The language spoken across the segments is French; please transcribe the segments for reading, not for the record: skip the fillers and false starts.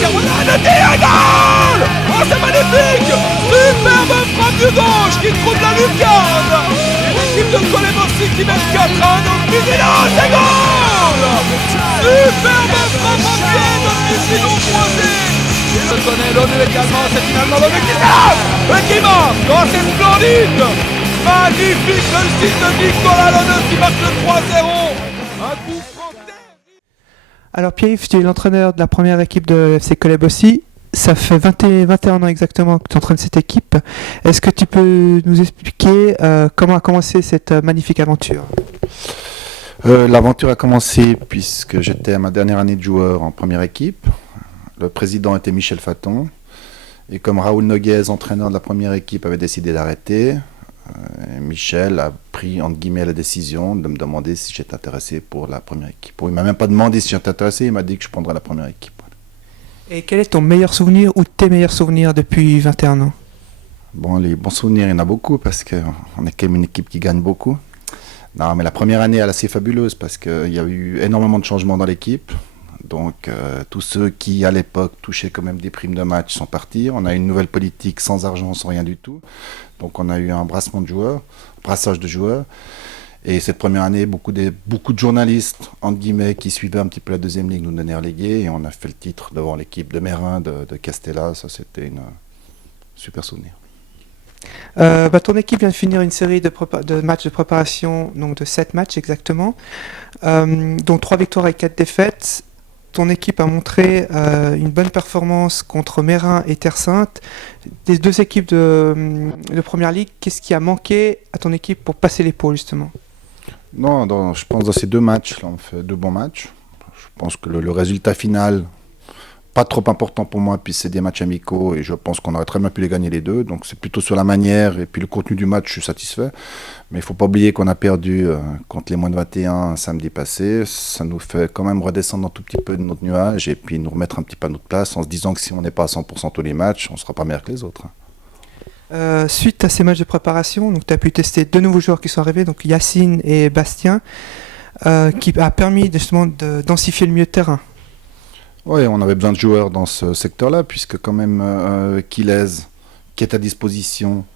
Caroline a dit un goal. Oh, c'est magnifique. Superbe frappe de gauche qui trouve la lucarne. L'équipe de Colomossi qui met 4-1, donc Pisino, c'est goal. Superbe frappe en pied de Pisino croisé. Et le connaît l'ONU également, c'est finalement l'ONU qui s'élève et qui marque. Oh, c'est splendide. Magnifique réussite de Nicolas Lonneux qui marque le 3-0. Un coup franc. Alors Pierre-Yves, tu es l'entraîneur de la première équipe de FC Colomossi. Ça fait 21 ans exactement que tu entraînes cette équipe. Est-ce que tu peux nous expliquer comment a commencé cette magnifique aventure ? L'aventure a commencé puisque j'étais à ma dernière année de joueur en première équipe. Le président était Michel Faton. Et comme Raoul Noguez, entraîneur de la première équipe, avait décidé d'arrêter, Michel a pris entre guillemets la décision de me demander si j'étais intéressé pour la première équipe. Il ne m'a même pas demandé si j'étais intéressé, il m'a dit que je prendrais la première équipe. Et quel est ton meilleur souvenir ou tes meilleurs souvenirs depuis 21 ans ? Bon, les bons souvenirs, il y en a beaucoup parce qu'on est quand même une équipe qui gagne beaucoup. Non, mais la première année, elle est assez fabuleuse parce qu'il y a eu énormément de changements dans l'équipe. Donc, tous ceux qui, à l'époque, touchaient quand même des primes de match sont partis. On a une nouvelle politique sans argent, sans rien du tout. Donc, on a eu un brassage de joueurs. Et cette première année, beaucoup de journalistes, entre guillemets, qui suivaient un petit peu la deuxième ligue, nous donnaient relégués. Et on a fait le titre devant l'équipe de Mérin, de Castella. Ça, c'était une super souvenir. Ton équipe vient de finir une série de matchs de préparation, donc de 7 matchs exactement, dont 3 victoires et 4 défaites. Ton équipe a montré une bonne performance contre Mérin et Terre Sainte. Des deux équipes de Première Ligue, qu'est-ce qui a manqué à ton équipe pour passer les pots justement ? Non, je pense que dans ces 2 matchs, là, on fait 2 bons matchs. Je pense que le résultat final, pas trop important pour moi, puis c'est des matchs amicaux et je pense qu'on aurait très bien pu les gagner les 2. Donc c'est plutôt sur la manière et puis le contenu du match, je suis satisfait. Mais il ne faut pas oublier qu'on a perdu contre les moins de 21 samedi passé. Ça nous fait quand même redescendre un tout petit peu de notre nuage et puis nous remettre un petit peu à notre place en se disant que si on n'est pas à 100% tous les matchs, on ne sera pas meilleur que les autres. Suite à ces matchs de préparation, tu as pu tester 2 nouveaux joueurs qui sont arrivés, donc Yacine et Bastien, qui a permis justement de densifier le milieu de terrain. Oui, on avait besoin de joueurs dans ce secteur-là, puisque quand même Quilez, qui est à disposition,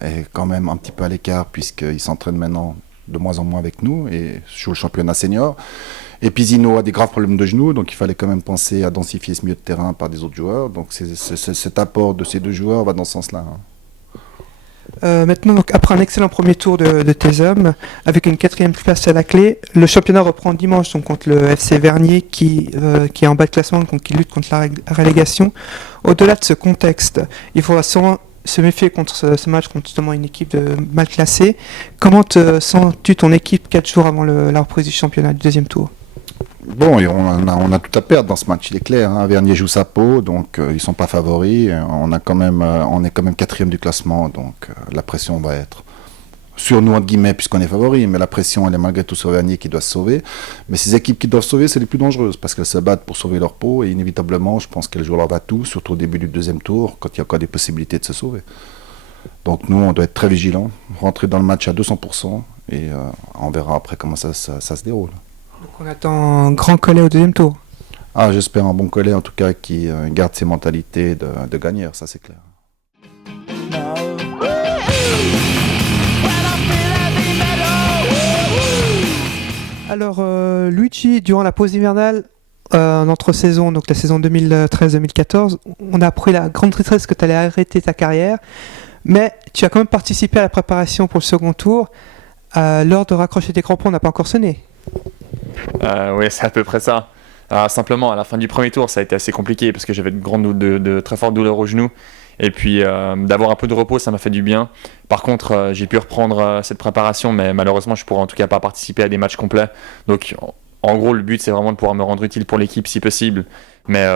est quand même un petit peu à l'écart, puisqu'il s'entraîne maintenant de moins en moins avec nous et joue le championnat senior. Et Pisino a des graves problèmes de genoux, donc il fallait quand même penser à densifier ce milieu de terrain par des autres joueurs. Donc cet apport de ces 2 joueurs va dans ce sens-là. Maintenant, donc, après un excellent premier tour de tes hommes, avec une 4e place à la clé, le championnat reprend dimanche donc, contre le FC Vernier qui est en bas de classement, donc, qui lutte contre la relégation. Au-delà de ce contexte, il faudra sûrement se méfier contre ce match contre justement une équipe mal classée. Comment sens-tu ton équipe 4 jours avant la reprise du championnat du 2e tour ? Bon, et on a tout à perdre dans ce match, il est clair. Vernier joue sa peau, donc ils ne sont pas favoris. On est quand même 4e du classement, donc la pression va être sur nous, entre guillemets, puisqu'on est favoris. Mais la pression, elle est malgré tout sur Vernier qui doit se sauver. Mais ces équipes qui doivent se sauver, c'est les plus dangereuses, parce qu'elles se battent pour sauver leur peau. Et inévitablement, je pense qu'elles jouent leur va-tout, surtout au début du 2e tour, quand il y a encore des possibilités de se sauver. Donc nous, on doit être très vigilants, rentrer dans le match à 200%, et on verra après comment ça se déroule. Donc on attend un grand collet au 2e tour. J'espère un bon collet en tout cas qui garde ses mentalités de gagneur, ça c'est clair. Alors Luigi, durant la pause hivernale, en entre-saison, donc la saison 2013-2014, on a appris la grande tristesse que tu allais arrêter ta carrière, mais tu as quand même participé à la préparation pour le second tour. L'heure de raccrocher tes crampons n'a pas encore sonné. Oui, c'est à peu près ça. Alors, simplement, à la fin du premier tour, ça a été assez compliqué parce que j'avais de très fortes douleurs au genou. Et puis, d'avoir un peu de repos, ça m'a fait du bien. Par contre, j'ai pu reprendre cette préparation, mais malheureusement, je pourrais en tout cas pas participer à des matchs complets. Donc, en gros, le but, c'est vraiment de pouvoir me rendre utile pour l'équipe si possible. Mais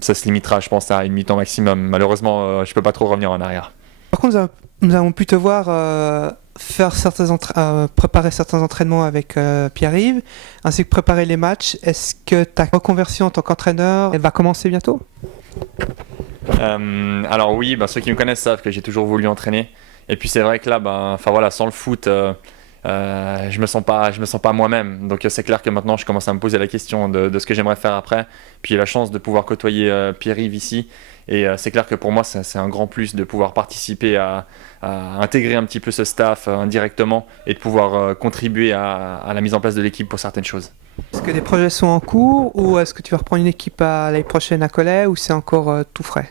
ça se limitera, je pense, à une mi-temps maximum. Malheureusement, je peux pas trop revenir en arrière. Par contre, nous avons pu te voir préparer certains entraînements avec Pierre-Yves, ainsi que préparer les matchs. Est-ce que ta reconversion en tant qu'entraîneur, elle va commencer bientôt ? Alors oui, ceux qui me connaissent savent que j'ai toujours voulu entraîner. Et puis c'est vrai que là, sans le foot, je me sens pas moi-même. Donc c'est clair que maintenant je commence à me poser la question de ce que j'aimerais faire après. Puis j'ai la chance de pouvoir côtoyer Pierre-Yves ici. Et c'est clair que pour moi c'est un grand plus de pouvoir participer à intégrer un petit peu ce staff indirectement et de pouvoir contribuer à la mise en place de l'équipe pour certaines choses. Est-ce que des projets sont en cours ou est-ce que tu vas reprendre une équipe l'année prochaine à Cholet ou c'est encore tout frais?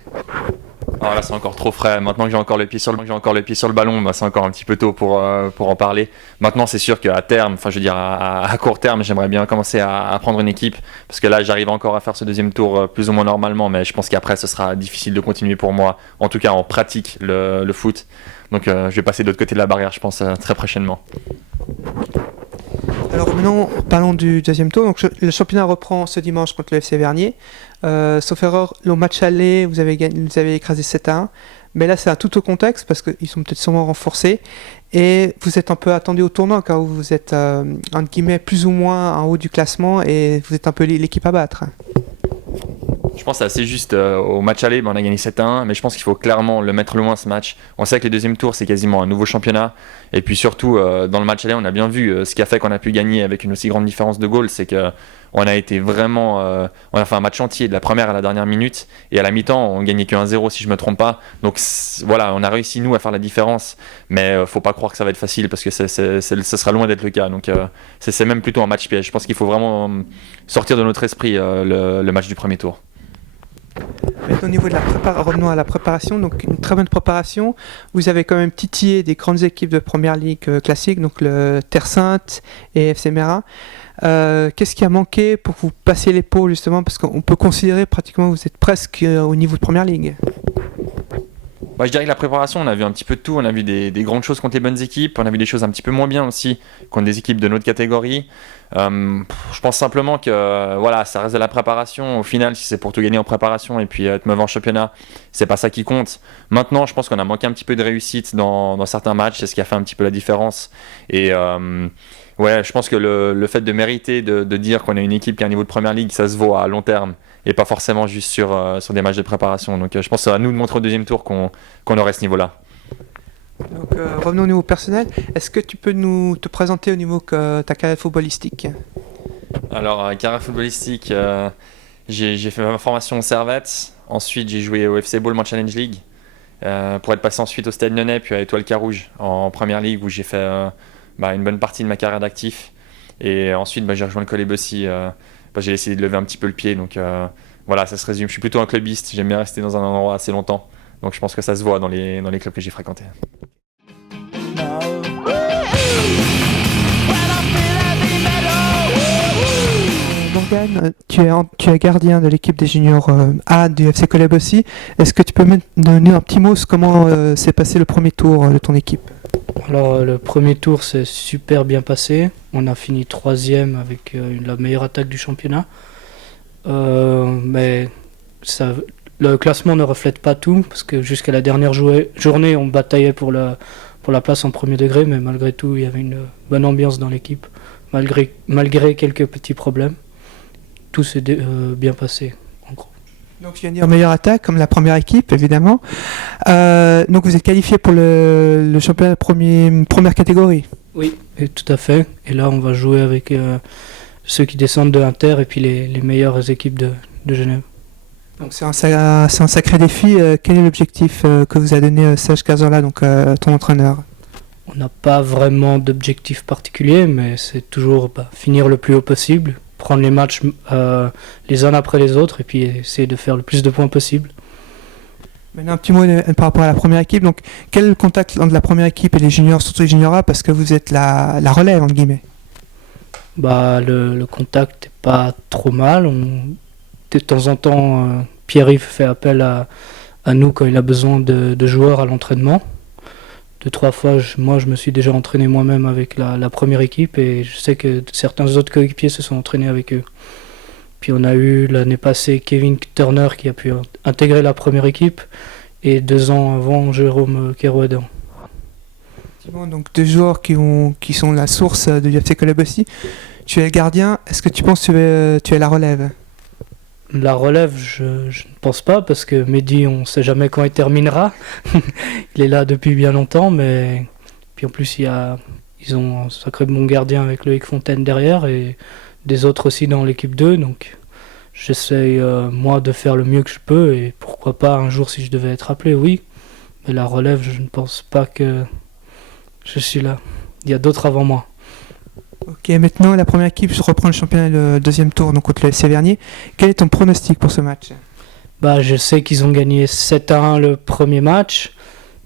Alors là, c'est encore trop frais. Maintenant que j'ai encore le pied sur le ballon, bah, c'est encore un petit peu tôt pour en parler. Maintenant, c'est sûr qu'à terme, enfin, je veux dire à court terme, j'aimerais bien commencer à prendre une équipe parce que là, j'arrive encore à faire ce deuxième tour plus ou moins normalement, mais je pense qu'après, ce sera difficile de continuer pour moi. En tout cas, en pratique le foot. Donc, je vais passer de l'autre côté de la barrière, je pense, très prochainement. Alors maintenant, parlons du deuxième tour. Donc, le championnat reprend ce dimanche contre le FC Vernier. Sauf erreur, le match aller, vous avez écrasé 7-1. Mais là, c'est un tout autre contexte parce qu'ils sont peut-être sûrement renforcés. Et vous êtes un peu attendu au tournant car vous êtes, entre guillemets, plus ou moins en haut du classement et vous êtes un peu l'équipe à battre. Je pense que c'est assez juste. Au match aller, on a gagné 7-1, mais je pense qu'il faut clairement le mettre loin ce match. On sait que le deuxième tour, c'est quasiment un nouveau championnat. Et puis surtout, dans le match aller, on a bien vu ce qui a fait qu'on a pu gagner avec une aussi grande différence de goal, c'est qu'on a été vraiment. On a fait un match entier de la première à la dernière minute. Et à la mi-temps, on gagnait que 1-0 si je ne me trompe pas. Donc voilà, on a réussi nous à faire la différence. Mais faut pas croire que ça va être facile parce que ce sera loin d'être le cas. Donc c'est même plutôt un match piège. Je pense qu'il faut vraiment sortir de notre esprit le match du premier tour. Au niveau de la revenons à la préparation, donc une très bonne préparation. Vous avez quand même titillé des grandes équipes de première ligue classique, donc le Terre Sainte et FC Mera. Qu'est-ce qui a manqué pour vous passer l'épaule justement, parce qu'on peut considérer pratiquement que vous êtes presque au niveau de première ligue? Je dirais que la préparation, on a vu un petit peu de tout. On a vu des grandes choses contre les bonnes équipes. On a vu des choses un petit peu moins bien aussi contre des équipes de notre catégorie. Je pense simplement que voilà, ça reste de la préparation. Au final, si c'est pour tout gagner en préparation et puis être mauvais en championnat, c'est pas ça qui compte. Maintenant, je pense qu'on a manqué un petit peu de réussite dans certains matchs. C'est ce qui a fait un petit peu la différence. Et ouais, je pense que le fait de mériter de dire qu'on a une équipe qui a un niveau de première ligue, ça se vaut à long terme. Et pas forcément juste sur des matchs de préparation. Donc je pense que c'est à nous de montrer au deuxième tour qu'on aurait ce niveau-là. Donc revenons au niveau personnel. Est-ce que tu peux te présenter au niveau de ta carrière footballistique? Alors, carrière footballistique, j'ai fait ma formation au Servette. Ensuite, j'ai joué au FC Ballman Challenge League. Pour être passé ensuite au Stade Lyonnais, puis à Étoile Carouge en première ligue où j'ai fait une bonne partie de ma carrière d'actif. Et ensuite, j'ai rejoint le Cholet Bossy. J'ai essayé de lever un petit peu le pied. Donc voilà, ça se résume. Je suis plutôt un clubiste. J'aime bien rester dans un endroit assez longtemps. Donc je pense que ça se voit dans les clubs que j'ai fréquentés. Morgane, tu es gardien de l'équipe des juniors A du FC Cholet Bossy. Est-ce que tu peux me donner un petit mot sur comment s'est passé le premier tour de ton équipe? Alors le premier tour s'est super bien passé. On a fini 3e avec la meilleure attaque du championnat. Mais le classement ne reflète pas tout parce que jusqu'à la dernière journée on bataillait pour la place en premier degré, mais malgré tout il y avait une bonne ambiance dans l'équipe malgré quelques petits problèmes. Tout s'est bien passé en gros. Donc tu viens de dire meilleure attaque comme la première équipe évidemment. Donc vous êtes qualifié pour le championnat première catégorie. Oui, et tout à fait. Et là on va jouer avec ceux qui descendent de l'Inter et puis les meilleures équipes de Genève. Donc c'est un sacré défi. Quel est l'objectif que vous a donné Serge Cazorla, donc ton entraîneur? On n'a pas vraiment d'objectif particulier, mais c'est toujours finir le plus haut possible, prendre les matchs les uns après les autres et puis essayer de faire le plus de points possible. Maintenant un petit mot par rapport à la première équipe. Donc quel est le contact entre la première équipe et les juniors, surtout les juniors A, parce que vous êtes la relève entre guillemets? Le contact n'est pas trop mal. De temps en temps, Pierre-Yves fait appel à nous quand il a besoin de joueurs à l'entraînement. 2-3 fois, moi je me suis déjà entraîné moi-même avec la première équipe et je sais que certains autres coéquipiers se sont entraînés avec eux. Puis on a eu l'année passée Kevin Turner qui a pu intégrer la première équipe et 2 ans avant Jérôme Kerouadan. Donc 2 joueurs qui sont la source de l'UFC Cholet Bossy. Tu es le gardien, est-ce que tu penses que tu es la relève? La relève, je ne pense pas, parce que Mehdi, on ne sait jamais quand il terminera. Il est là depuis bien longtemps, mais puis en plus, il Ils ont un sacré bon gardien avec Loïc Fontaine derrière et des autres aussi dans l'équipe 2. Donc j'essaye moi de faire le mieux que je peux et pourquoi pas un jour si je devais être appelé, oui. Mais la relève, je ne pense pas que je suis là. Il y a d'autres avant moi. Ok, maintenant la première équipe reprend le championnat le deuxième tour donc contre le FC Vernier. Quel est ton pronostic pour ce match? Je sais qu'ils ont gagné 7-1 le premier match,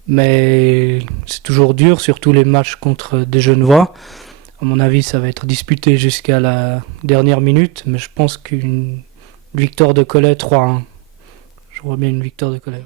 mais c'est toujours dur, surtout les matchs contre des Genevois. À mon avis, ça va être disputé jusqu'à la dernière minute, mais je pense qu'une victoire de Collet 3-1. Je vois bien une victoire de Collet.